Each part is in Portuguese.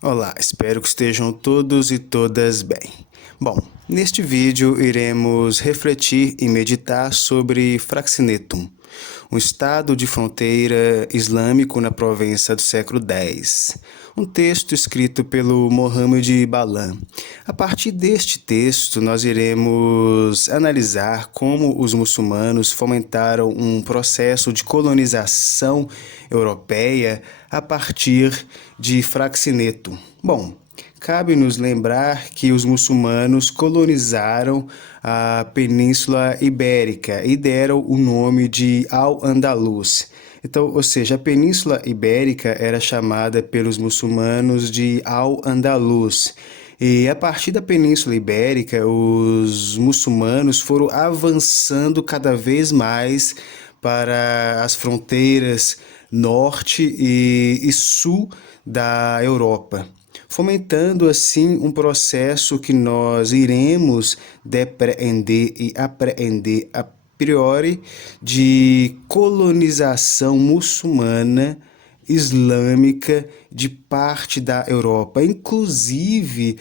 Olá, espero que estejam todos e todas bem. Bom, neste vídeo iremos refletir e meditar sobre Fraxinetum, um estado de fronteira islâmico na Provença do século X, um texto escrito pelo Mohammed Balam. A partir deste texto, nós iremos analisar como os muçulmanos fomentaram um processo de colonização europeia a partir de Fraxinetum. Bom, cabe nos lembrar que os muçulmanos colonizaram a Península Ibérica e deram o nome de Al-Andalus. Então, ou seja, a Península Ibérica era chamada pelos muçulmanos de Al-Andalus. E a partir da Península Ibérica, os muçulmanos foram avançando cada vez mais para as fronteiras norte e sul da Europa, fomentando assim um processo que nós iremos depreender e apreender a priori de colonização muçulmana islâmica de parte da Europa. Inclusive,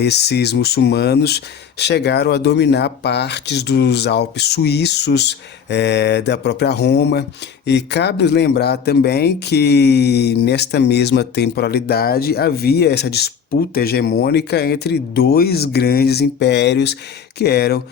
esses muçulmanos chegaram a dominar partes dos Alpes suíços, da própria Roma. E cabe nos lembrar também que nesta mesma temporalidade havia essa disputa hegemônica entre dois grandes impérios que eram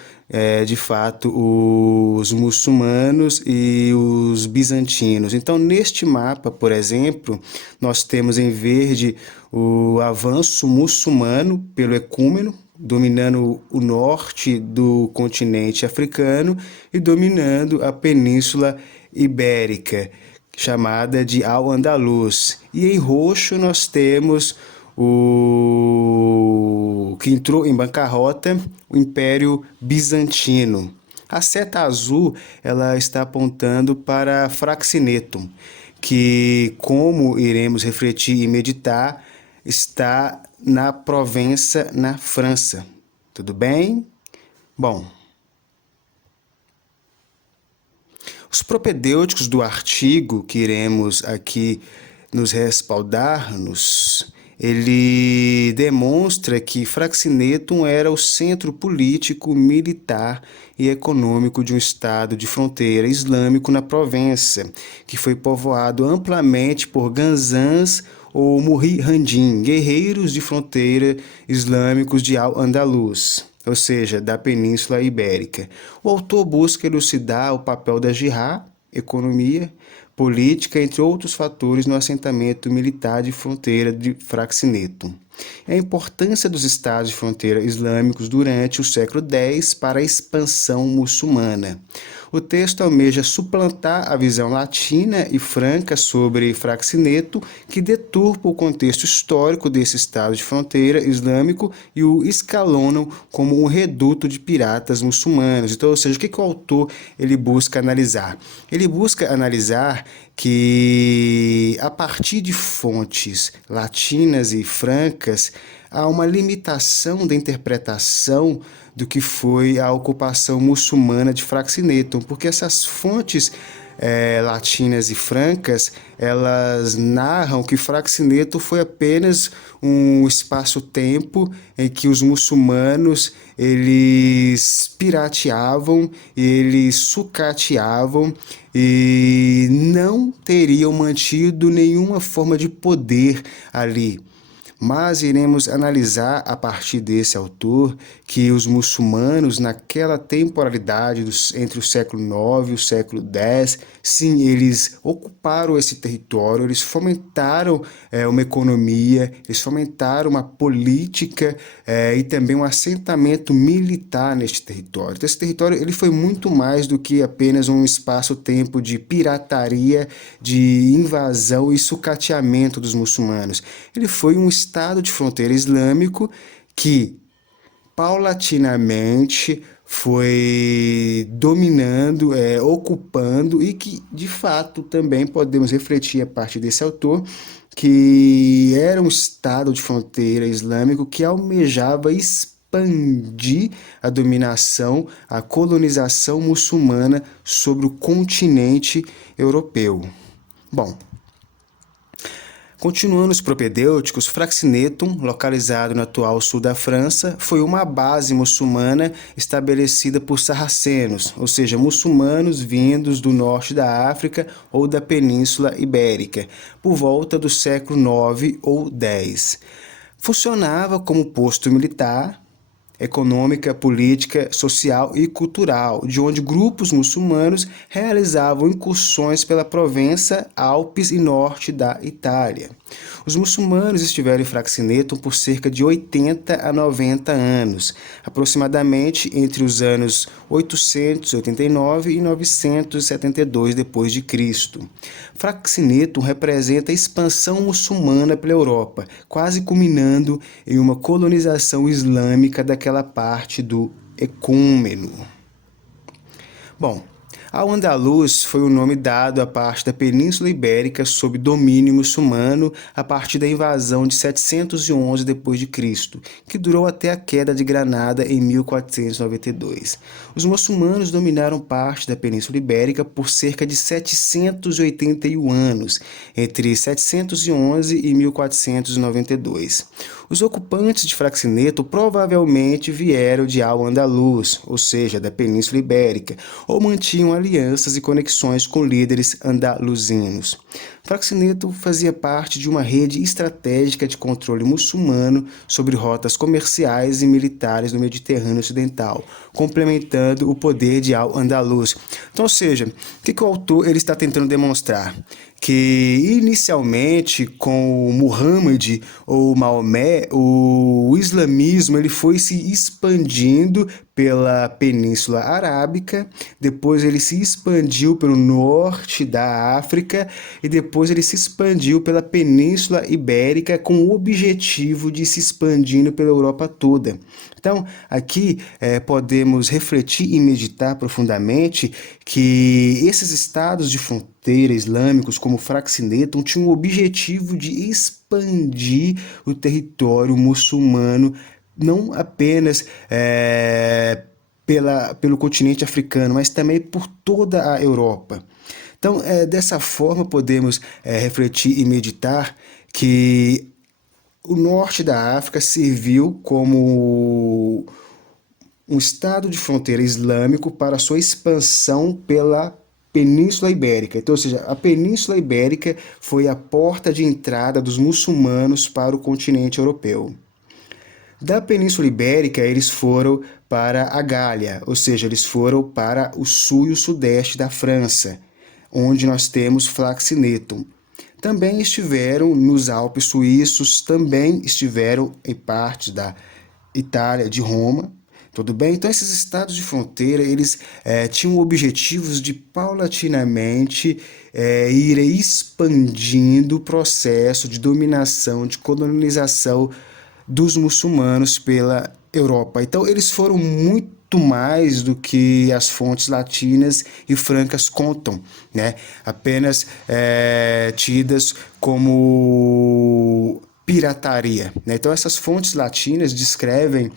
de fato os muçulmanos e os bizantinos. Então, neste mapa, por exemplo, nós temos em verde o avanço muçulmano pelo Ecúmeno, dominando o norte do continente africano e dominando a Península Ibérica, chamada de Al-Andalus. E em roxo nós temos o que entrou em bancarrota, o Império Bizantino. A seta azul ela está apontando para Fraxinetum, que, como iremos refletir e meditar, está na Provença, na França. Tudo bem? Bom, os propedêuticos do artigo que iremos aqui nos respaldar-nos, ele demonstra que Fraxinetum era o centro político, militar e econômico de um estado de fronteira islâmico na Provença, que foi povoado amplamente por ganzãs ou murri-handin, guerreiros de fronteira islâmicos de Al-Andalus, ou seja, da Península Ibérica. O autor busca elucidar o papel da jihad, economia, política, entre outros fatores, no assentamento militar de fronteira de Fraxinetum. A importância dos estados de fronteira islâmicos durante o século X para a expansão muçulmana. O texto almeja suplantar a visão latina e franca sobre Fraxinetum, que deturpa o contexto histórico desse estado de fronteira islâmico e o escalonam como um reduto de piratas muçulmanos. Então, ou seja, o que o autor ele busca analisar? Ele busca analisar que, a partir de fontes latinas e francas, há uma limitação da interpretação do que foi a ocupação muçulmana de Fraxinetum, porque essas fontes latinas e francas, elas narram que Fraxinetum foi apenas um espaço-tempo em que os muçulmanos eles pirateavam, eles sucateavam e não teriam mantido nenhuma forma de poder ali. Mas iremos analisar a partir desse autor que os muçulmanos naquela temporalidade entre o século IX e o século X, sim, eles ocuparam esse território, eles fomentaram uma economia, eles fomentaram uma política e também um assentamento militar neste território. Então, esse território ele foi muito mais do que apenas um espaço-tempo de pirataria, de invasão e sucateamento dos muçulmanos. Ele foi um estado de fronteira islâmico que paulatinamente foi dominando, ocupando e que de fato também podemos refletir a partir desse autor que era um estado de fronteira islâmico que almejava expandir expandir a dominação, a colonização muçulmana sobre o continente europeu. Bom, continuando os propedêuticos, Fraxinetum, localizado no atual sul da França, foi uma base muçulmana estabelecida por sarracenos, ou seja, muçulmanos vindos do norte da África ou da Península Ibérica, por volta do século IX ou X. Funcionava como posto militar, econômica, política, social e cultural, de onde grupos muçulmanos realizavam incursões pela Provença, Alpes e norte da Itália. Os muçulmanos estiveram em Fraxinetum por cerca de 80 a 90 anos, aproximadamente entre os anos 889 e 972 d.C. Fraxinetum representa a expansão muçulmana pela Europa, quase culminando em uma colonização islâmica daquela parte do Ecúmeno. Bom, Al-Andalus foi o nome dado à parte da Península Ibérica sob domínio muçulmano a partir da invasão de 711 d.C., que durou até a queda de Granada em 1492. Os muçulmanos dominaram parte da Península Ibérica por cerca de 781 anos, entre 711 e 1492. Os ocupantes de Fraxinetum provavelmente vieram de Al-Andalus, ou seja, da Península Ibérica, ou mantinham alianças e conexões com líderes andaluzinos. Fraxinetum fazia parte de uma rede estratégica de controle muçulmano sobre rotas comerciais e militares no Mediterrâneo Ocidental, complementando o poder de Al-Andalus. Então, ou seja, o que o autor ele está tentando demonstrar? Que inicialmente com o Muhammad ou Maomé, o islamismo ele foi se expandindo pela Península Arábica, depois ele se expandiu pelo norte da África e depois ele se expandiu pela Península Ibérica com o objetivo de se expandindo pela Europa toda. Então, aqui podemos refletir e meditar profundamente que esses estados de fronteira islâmicos, como Fraxinetum, tinham o objetivo de expandir o território muçulmano, não apenas pelo continente africano, mas também por toda a Europa. Então, dessa forma, podemos refletir e meditar que o norte da África serviu como um estado de fronteira islâmico para sua expansão pela Península Ibérica. Então, ou seja, a Península Ibérica foi a porta de entrada dos muçulmanos para o continente europeu. Da Península Ibérica, eles foram para a Gália, ou seja, eles foram para o sul e o sudeste da França, onde nós temos Fraxinetum. Também estiveram nos Alpes suíços, também estiveram em partes da Itália, de Roma, tudo bem? Então, esses estados de fronteira, eles tinham objetivos de paulatinamente ir expandindo o processo de dominação, de colonização dos muçulmanos pela Europa. Então, eles foram muito mais do que as fontes latinas e francas contam, né? Apenas tidas como pirataria, né? Então, essas fontes latinas descrevem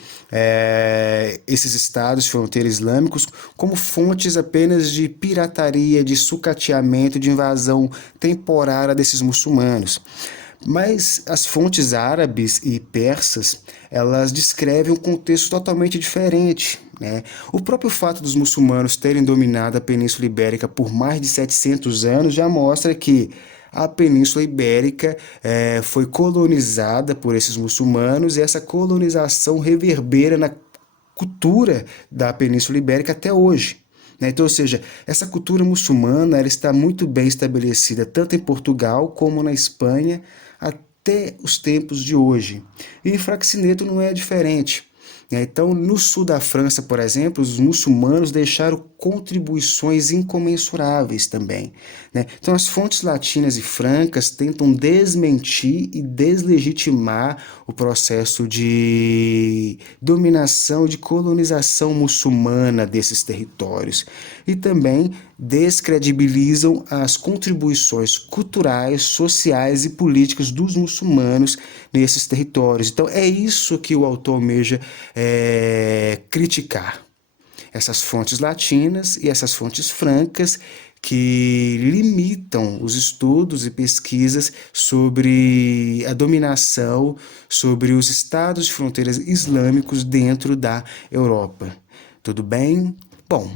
esses estados de fronteira islâmicos como fontes apenas de pirataria, de sucateamento, de invasão temporária desses muçulmanos. Mas as fontes árabes e persas, elas descrevem um contexto totalmente diferente, né? O próprio fato dos muçulmanos terem dominado a Península Ibérica por mais de 700 anos já mostra que a Península Ibérica foi colonizada por esses muçulmanos e essa colonização reverbera na cultura da Península Ibérica até hoje. Então, ou seja, essa cultura muçulmana ela está muito bem estabelecida tanto em Portugal como na Espanha até os tempos de hoje. E em Fraxinetum não é diferente. Então, no sul da França, por exemplo, os muçulmanos deixaram contribuições incomensuráveis também. Então, as fontes latinas e francas tentam desmentir e deslegitimar o processo de dominação, de colonização muçulmana desses territórios. E também descredibilizam as contribuições culturais, sociais e políticas dos muçulmanos nesses territórios. Então, é isso que o autor almeja criticar essas fontes latinas e essas fontes francas que limitam os estudos e pesquisas sobre a dominação sobre os estados de fronteiras islâmicos dentro da Europa. Tudo bem? Bom,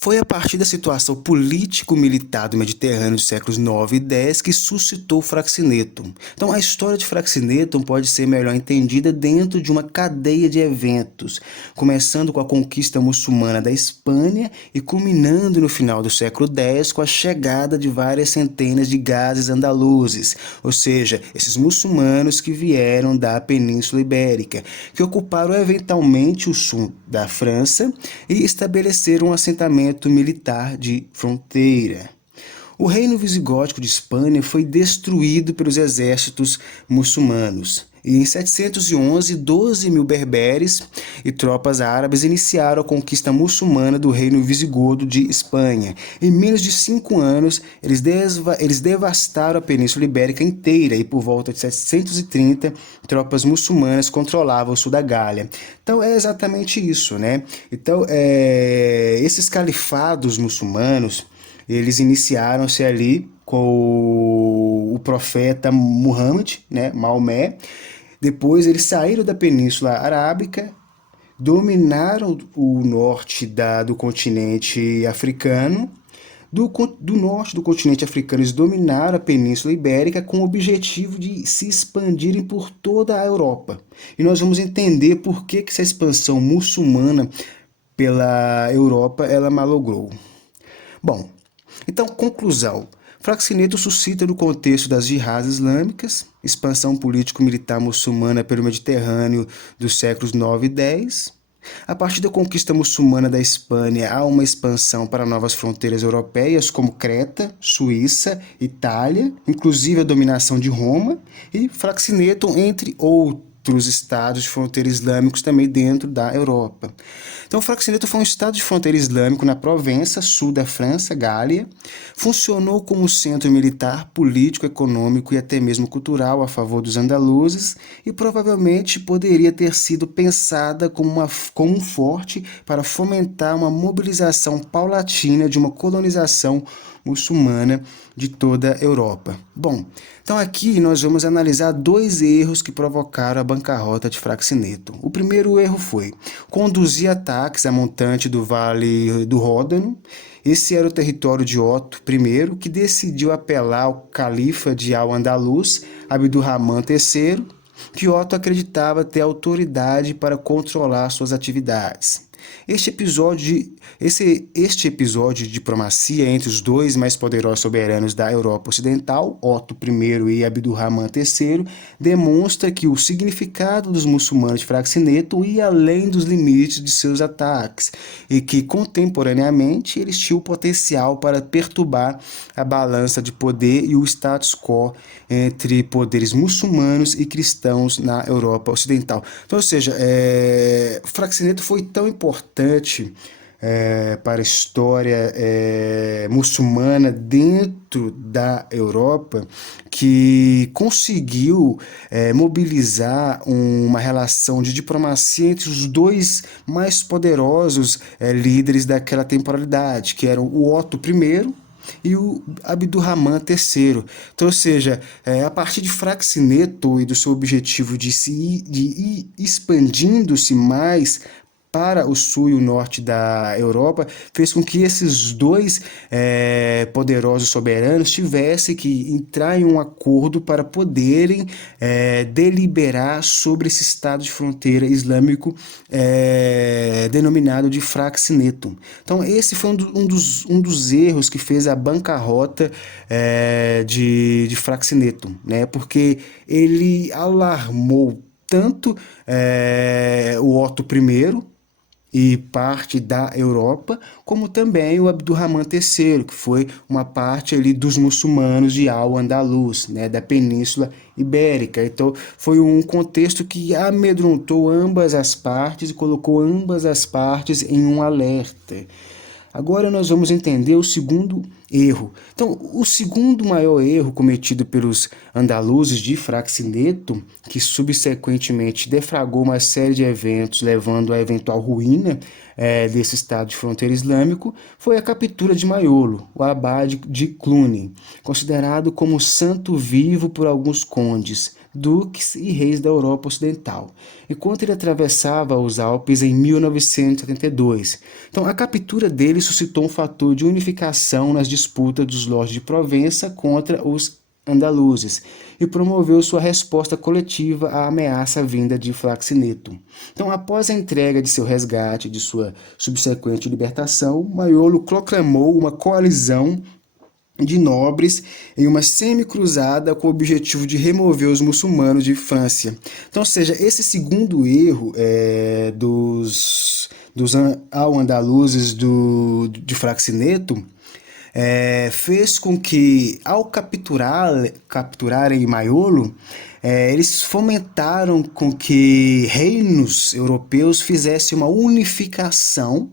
foi a partir da situação político-militar do Mediterrâneo dos séculos 9 e 10 que suscitou Fraxinetum. Então, a história de Fraxinetum pode ser melhor entendida dentro de uma cadeia de eventos, começando com a conquista muçulmana da Espanha e culminando no final do século X com a chegada de várias centenas de gazes andaluzes, ou seja, esses muçulmanos que vieram da Península Ibérica, que ocuparam eventualmente o sul da França e estabeleceram um assentamento militar de fronteira. O reino visigótico de Espanha foi destruído pelos exércitos muçulmanos. E em 711, 12 mil berberes e tropas árabes iniciaram a conquista muçulmana do reino visigodo de Espanha. Em menos de 5 anos, eles devastaram a Península Ibérica inteira e por volta de 730, tropas muçulmanas controlavam o sul da Gália. Então é exatamente isso, né? Então, esses califados muçulmanos, eles iniciaram-se ali com o profeta Muhammad, né, Maomé. Depois eles saíram da Península Arábica, dominaram o norte do continente africano. Do norte do continente africano, eles dominaram a Península Ibérica com o objetivo de se expandirem por toda a Europa. E nós vamos entender por que essa expansão muçulmana pela Europa ela malogrou. Bom, então, conclusão. Fraxinetum suscita no contexto das jihadis islâmicas, expansão político-militar muçulmana pelo Mediterrâneo dos séculos 9 e 10. A partir da conquista muçulmana da Espanha, há uma expansão para novas fronteiras europeias, como Creta, Suíça, Itália, inclusive a dominação de Roma, e Fraxinetum, entre outros estados de fronteira islâmicos também dentro da Europa. Então, Fraxinetum foi um estado de fronteira islâmico na Provença, sul da França, Gália. Funcionou como centro militar, político, econômico e até mesmo cultural a favor dos andaluzes e provavelmente poderia ter sido pensada como um forte para fomentar uma mobilização paulatina de uma colonização muçulmana de toda a Europa. Bom, então aqui nós vamos analisar 2 erros que provocaram a bancarrota de Fraxinetum. O primeiro erro foi conduzir ataques a montante do Vale do Ródano. Esse era o território de Otto I, que decidiu apelar ao califa de Al-Andalus, Abdurrahman III, que Otto acreditava ter autoridade para controlar suas atividades. Este episódio de diplomacia entre os 2 mais poderosos soberanos da Europa Ocidental, Otto I e Abdurrahman III, demonstra que o significado dos muçulmanos de Fraxinetum ia além dos limites de seus ataques e que, contemporaneamente, eles tinham o potencial para perturbar a balança de poder e o status quo entre poderes muçulmanos e cristãos na Europa Ocidental. Então, ou seja, Fraxinetum foi tão importante para a história muçulmana dentro da Europa, que conseguiu mobilizar uma relação de diplomacia entre os 2 mais poderosos líderes daquela temporalidade, que eram o Otto I e o Abdurrahman III. Então, ou seja, a partir de Fraxinetum e do seu objetivo de ir expandindo-se mais para o sul e o norte da Europa, fez com que esses 2 poderosos soberanos tivessem que entrar em um acordo para poderem deliberar sobre esse estado de fronteira islâmico denominado de Fraxinetum. Então, esse foi um dos erros que fez a bancarrota de Fraxinetum, né? Porque ele alarmou tanto o Otto I, e parte da Europa, como também o Abdurrahman III, que foi uma parte ali dos muçulmanos de Al-Andalus, né, da Península Ibérica. Então, foi um contexto que amedrontou ambas as partes e colocou ambas as partes em um alerta. Agora nós vamos entender o segundo erro. Então, o segundo maior erro cometido pelos andaluzes de Fraxineto, que subsequentemente deflagrou uma série de eventos levando à eventual ruína desse estado de fronteira islâmico, foi a captura de Maiolo, o abade de Cluny, considerado como santo vivo por alguns condes, duques e reis da Europa Ocidental, enquanto ele atravessava os Alpes em 1972. Então, a captura dele suscitou um fator de unificação nas disputas dos lordes de Provença contra os andaluzes e promoveu sua resposta coletiva à ameaça vinda de Fraxineto. Então, após a entrega de seu resgate e de sua subsequente libertação, Maiolo proclamou uma coalizão de nobres em uma semi-cruzada com o objetivo de remover os muçulmanos de França. Então, ou seja, esse segundo erro dos al-andaluzes de Fraxineto fez com que, ao capturarem Maiolo, eles fomentaram com que reinos europeus fizessem uma unificação,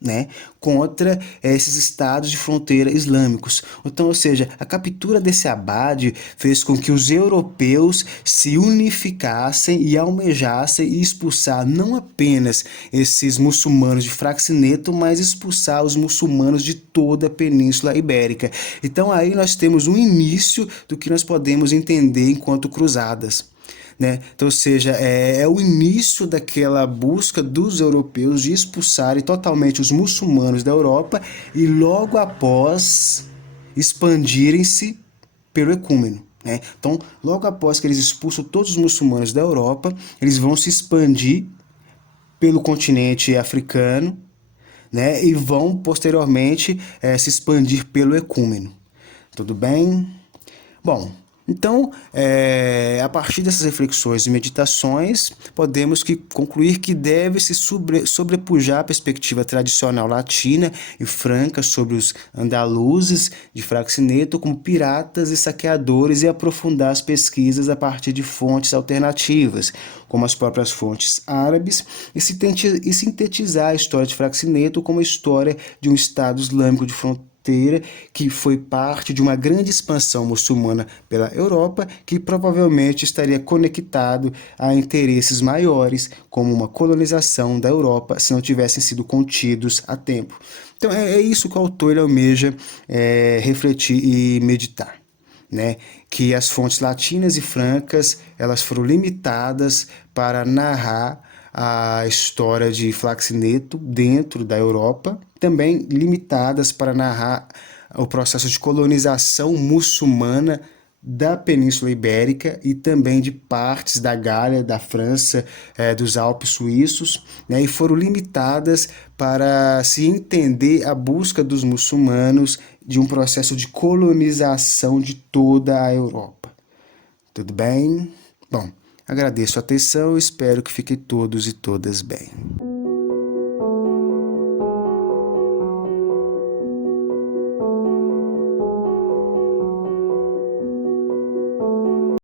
né, contra esses estados de fronteira islâmicos. Então, ou seja, a captura desse abade fez com que os europeus se unificassem e almejassem expulsar não apenas esses muçulmanos de Fraxineto, mas expulsar os muçulmanos de toda a Península Ibérica. Então, aí nós temos um início do que nós podemos entender enquanto cruzadas. Né? Então, ou seja, é o início daquela busca dos europeus de expulsarem totalmente os muçulmanos da Europa e logo após expandirem-se pelo ecúmeno. Né? Então, logo após que eles expulsam todos os muçulmanos da Europa, eles vão se expandir pelo continente africano, né? E vão posteriormente se expandir pelo ecúmeno. Tudo bem? Bom, então, a partir dessas reflexões e meditações, podemos concluir que deve-se sobrepujar a perspectiva tradicional latina e franca sobre os andaluzes de Fraxineto como piratas e saqueadores e aprofundar as pesquisas a partir de fontes alternativas, como as próprias fontes árabes, e sintetizar a história de Fraxineto como a história de um Estado islâmico de fronteira que foi parte de uma grande expansão muçulmana pela Europa, que provavelmente estaria conectado a interesses maiores, como uma colonização da Europa, se não tivessem sido contidos a tempo. Então é isso que o autor almeja refletir e meditar. Né? Que as fontes latinas e francas elas foram limitadas para narrar a história de Fraxineto dentro da Europa, também limitadas para narrar o processo de colonização muçulmana da Península Ibérica e também de partes da Gália, da França, dos Alpes suíços, né, e foram limitadas para se entender a busca dos muçulmanos de um processo de colonização de toda a Europa. Tudo bem? Bom, agradeço a atenção e espero que fiquem todos e todas bem.